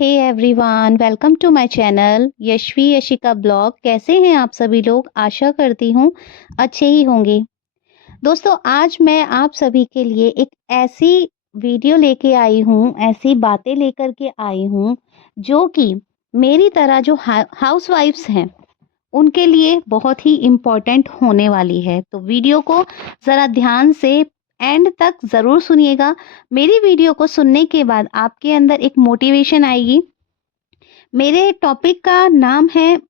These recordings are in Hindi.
Hey everyone, welcome to my channel Yashvi Yashika blog. कैसे हैं आप सभी लोग? आशा करती हूँ अच्छे ही होंगे। दोस्तों, आज मैं आप सभी के लिए एक ऐसी वीडियो लेके आई हूँ, ऐसी बातें लेकर के आई हूँ जो कि मेरी तरह जो हाउसवाइफ्स हैं उनके लिए बहुत ही इम्पोर्टेंट होने वाली है। तो वीडियो को ज़रा ध्यान से एंड तक ज़रूर सुनिएगा। मेरी वीडियो को सुनने के बाद आपके अंदर एक मोटिवेशन आएगी। मेरे टॉपिक का नाम है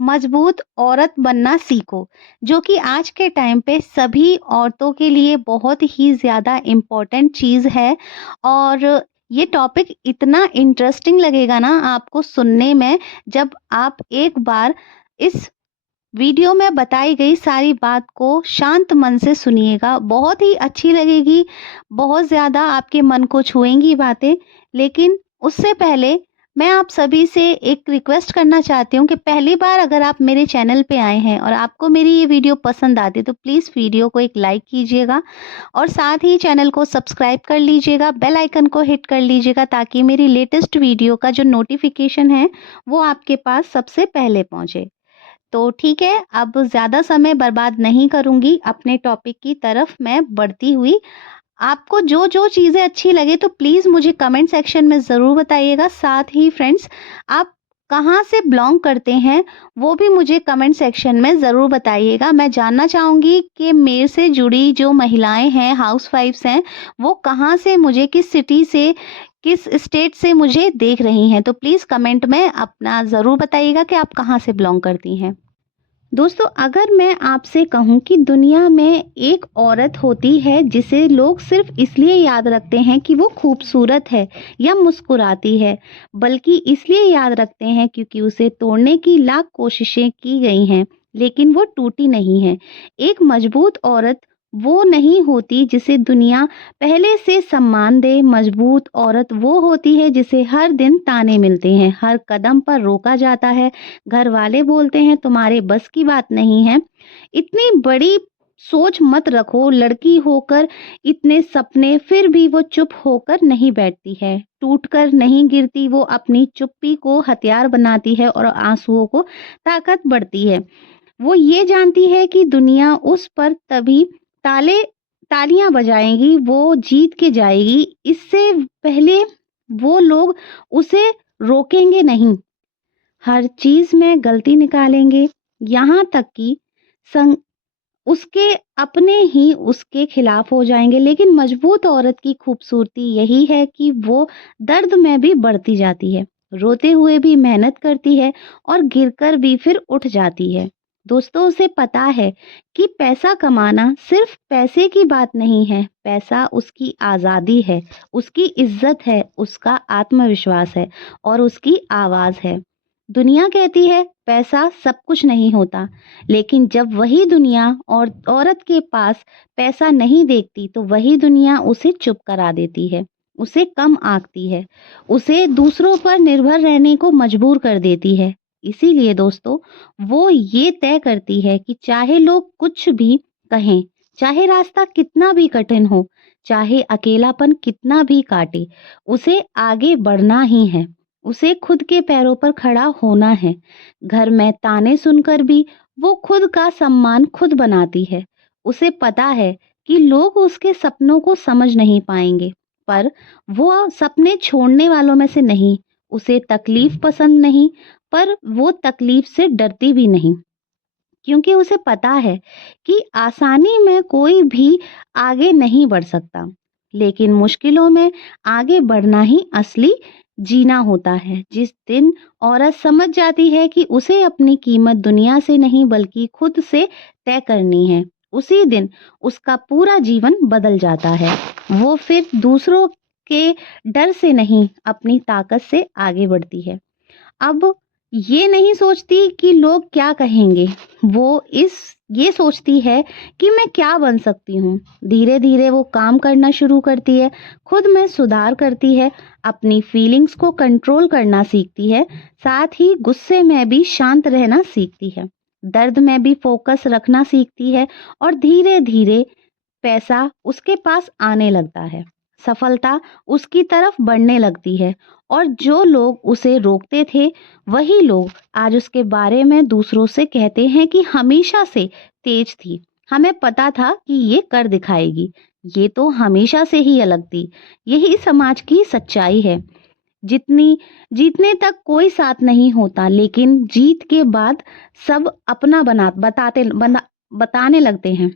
मजबूत औरत बनना सीखो, जो कि आज के टाइम पे सभी औरतों के लिए बहुत ही ज़्यादा इम्पोर्टेंट चीज़ है। और ये टॉपिक इतना इंटरेस्टिंग लगेगा ना आपको सुनने में, जब आप एक बार इस वीडियो में बताई गई सारी बात को शांत मन से सुनिएगा। बहुत ही अच्छी लगेगी, बहुत ज़्यादा आपके मन को छुएंगी बातें। लेकिन उससे पहले मैं आप सभी से एक रिक्वेस्ट करना चाहती हूँ कि पहली बार अगर आप मेरे चैनल पे आए हैं और आपको मेरी ये वीडियो पसंद आती है तो प्लीज़ वीडियो को एक लाइक कीजिएगा और साथ ही चैनल को सब्सक्राइब कर लीजिएगा, बेल आइकन को हिट कर लीजिएगा ताकि मेरी लेटेस्ट वीडियो का जो नोटिफिकेशन है वो आपके पास सबसे पहले पहुँचे। तो ठीक है, अब ज़्यादा समय बर्बाद नहीं करूँगी, अपने टॉपिक की तरफ मैं बढ़ती हुई। आपको जो-जो चीज़ें अच्छी लगे तो प्लीज़ मुझे कमेंट सेक्शन में ज़रूर बताइएगा। साथ ही फ्रेंड्स, आप कहाँ से बिलॉन्ग करते हैं, वो भी मुझे कमेंट सेक्शन में ज़रूर बताइएगा। मैं जानना चाहूँगी कि मेरे से जुड़ी जो महिलाएँ हैं, हाउसवाइफ्स हैं, वो कहाँ से मुझे, किस सिटी से, किस स्टेट से मुझे देख रही हैं। तो प्लीज़ कमेंट में अपना ज़रूर बताइएगा कि आप कहाँ से बिलॉन्ग करती हैं। दोस्तों, अगर मैं आपसे कहूँ कि दुनिया में एक औरत होती है जिसे लोग सिर्फ इसलिए याद रखते हैं कि वो खूबसूरत है या मुस्कुराती है, बल्कि इसलिए याद रखते हैं क्योंकि उसे तोड़ने की लाख कोशिशें की गई हैं, लेकिन वो टूटी नहीं है। एक मजबूत औरत वो नहीं होती जिसे दुनिया पहले से सम्मान दे। मजबूत औरत वो होती है जिसे हर दिन ताने मिलते हैं, हर कदम पर रोका जाता है, घर वाले बोलते हैं तुम्हारे बस की बात नहीं है। इतनी बड़ी सोच मत रखो, लड़की होकर इतने सपने, फिर भी वो चुप होकर नहीं बैठती है, टूट कर नहीं गिरती। वो अपनी चुप्पी को हथियार बनाती है और आंसुओं को ताकत बढ़ती है। वो ये जानती है कि दुनिया उस पर तभी ताले तालियां बजाएंगी, वो जीत के जाएगी। इससे पहले वो लोग उसे रोकेंगे नहीं, हर चीज में गलती निकालेंगे, यहाँ तक कि संग उसके अपने ही उसके खिलाफ हो जाएंगे। लेकिन मजबूत औरत की खूबसूरती यही है कि वो दर्द में भी बढ़ती जाती है, रोते हुए भी मेहनत करती है और गिरकर भी फिर उठ जाती है। दोस्तों, उसे पता है कि पैसा कमाना सिर्फ पैसे की बात नहीं है, पैसा उसकी आज़ादी है, उसकी इज्जत है, उसका आत्मविश्वास है और उसकी आवाज़ है। दुनिया कहती है पैसा सब कुछ नहीं होता, लेकिन जब वही दुनिया और औरत के पास पैसा नहीं देखती तो वही दुनिया उसे चुप करा देती है, उसे कम आंकती है, उसे दूसरों पर निर्भर रहने को मजबूर कर देती है। इसीलिए दोस्तों, वो ये तय करती है कि चाहे लोग कुछ भी कहें, चाहे रास्ता कितना भी कठिन हो, चाहे अकेलापन कितना भी काटे, उसे आगे बढ़ना ही है, उसे खुद के पैरों पर खड़ा होना है। घर में ताने सुनकर भी वो खुद का सम्मान खुद बनाती है। उसे पता है कि लोग उसके सपनों को समझ नहीं पाएंगे, पर वो सपने छोड़ने वालों में से नहीं। उसे तकलीफ पसंद नहीं, पर वो तकलीफ से डरती भी नहीं, क्योंकि उसे पता है कि आसानी में कोई भी आगे नहीं बढ़ सकता, लेकिन मुश्किलों में आगे बढ़ना ही असली जीना होता है। जिस दिन औरत समझ जाती है कि उसे अपनी कीमत दुनिया से नहीं बल्कि खुद से तय करनी है, उसी दिन उसका पूरा जीवन बदल जाता है। वो फिर दूसरों के डर से नहीं, अपनी ताकत से आगे बढ़ती है। अब ये नहीं सोचती कि लोग क्या कहेंगे, वो ये सोचती है कि मैं क्या बन सकती हूँ। धीरे धीरे वो काम करना शुरू करती है, खुद में सुधार करती है, अपनी फीलिंग्स को कंट्रोल करना सीखती है, साथ ही गुस्से में भी शांत रहना सीखती है, दर्द में भी फोकस रखना सीखती है और धीरे धीरे पैसा उसके पास आने लगता है। सफलता उसकी तरफ बढ़ने लगती है और जो लोग उसे रोकते थे, वही लोग आज उसके बारे में दूसरों से कहते हैं कि हमेशा से तेज थी। हमें पता था कि ये कर दिखाएगी। ये तो हमेशा से ही अलग थी। यही समाज की सच्चाई है। जितनी जीतने तक कोई साथ नहीं होता, लेकिन जीत के बाद सब अपना बताने लगते हैं।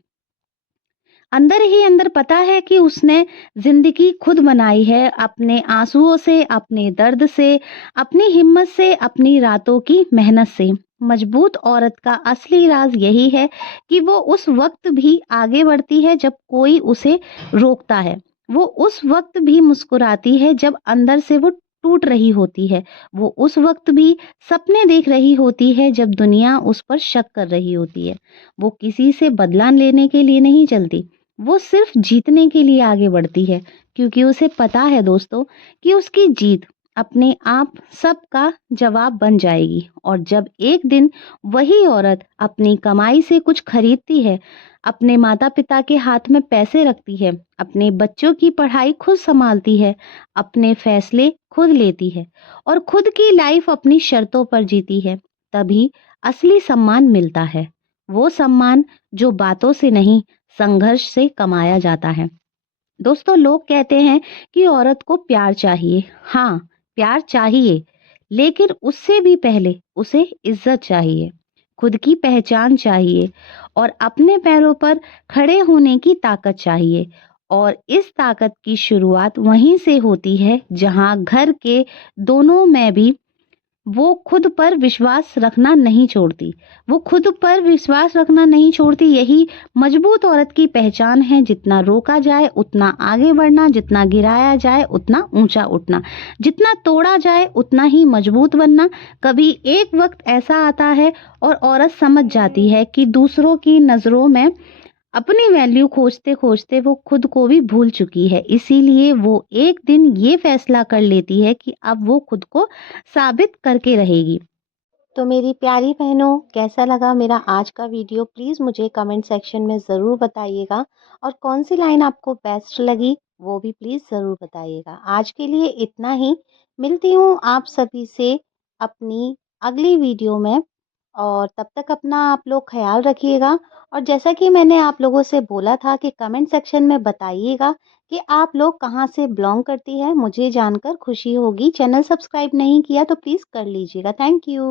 अंदर ही अंदर पता है कि उसने जिंदगी खुद बनाई है, अपने आंसुओं से, अपने दर्द से, अपनी हिम्मत से, अपनी रातों की मेहनत से। मजबूत औरत का असली राज यही है कि वो उस वक्त भी आगे बढ़ती है जब कोई उसे रोकता है। वो उस वक्त भी मुस्कुराती है जब अंदर से वो टूट रही होती है। वो उस वक्त भी सपने देख रही होती है जब दुनिया उस पर शक कर रही होती है। वो किसी से बदला लेने के लिए नहीं चलती, वो सिर्फ जीतने के लिए आगे बढ़ती है, क्योंकि उसे पता है दोस्तों कि उसकी जीत अपने आप सबका जवाब बन जाएगी। और जब एक दिन वही औरत अपनी कमाई से कुछ खरीदती है, अपने माता पिता के हाथ में पैसे रखती है, अपने बच्चों की पढ़ाई खुद संभालती है, अपने फैसले खुद लेती है और खुद की लाइफ अपनी शर्तों पर जीती है, तभी असली सम्मान मिलता है। वो सम्मान जो बातों से नहीं, संघर्ष से कमाया जाता है। दोस्तों, लोग कहते हैं कि औरत को प्यार चाहिए। हाँ, प्यार चाहिए, लेकिन उससे भी पहले उसे इज्जत चाहिए, खुद की पहचान चाहिए और अपने पैरों पर खड़े होने की ताकत चाहिए। और इस ताकत की शुरुआत वहीं से होती है जहां घर के दोनों में भी वो खुद पर विश्वास रखना नहीं छोड़ती। वो खुद पर विश्वास रखना नहीं छोड़ती, यही मजबूत औरत की पहचान है। जितना रोका जाए उतना आगे बढ़ना, जितना गिराया जाए उतना ऊंचा उठना, जितना तोड़ा जाए उतना ही मजबूत बनना। कभी एक वक्त ऐसा आता है और औरत समझ जाती है कि दूसरों की नजरों में अपनी वैल्यू खोजते खोजते वो खुद को भी भूल चुकी है। इसीलिए वो एक दिन ये फैसला कर लेती है कि अब वो खुद को साबित करके रहेगी। तो मेरी प्यारी बहनों, कैसा लगा मेरा आज का वीडियो? प्लीज़ मुझे कमेंट सेक्शन में ज़रूर बताइएगा और कौन सी लाइन आपको बेस्ट लगी वो भी प्लीज़ ज़रूर बताइएगा। आज के लिए इतना ही। मिलती हूँ आप सभी से अपनी अगली वीडियो में, और तब तक अपना आप लोग ख़्याल रखिएगा। और जैसा कि मैंने आप लोगों से बोला था कि कमेंट सेक्शन में बताइएगा कि आप लोग कहाँ से बिलॉन्ग करती है, मुझे जानकर खुशी होगी। चैनल सब्सक्राइब नहीं किया तो प्लीज़ कर लीजिएगा। Thank you.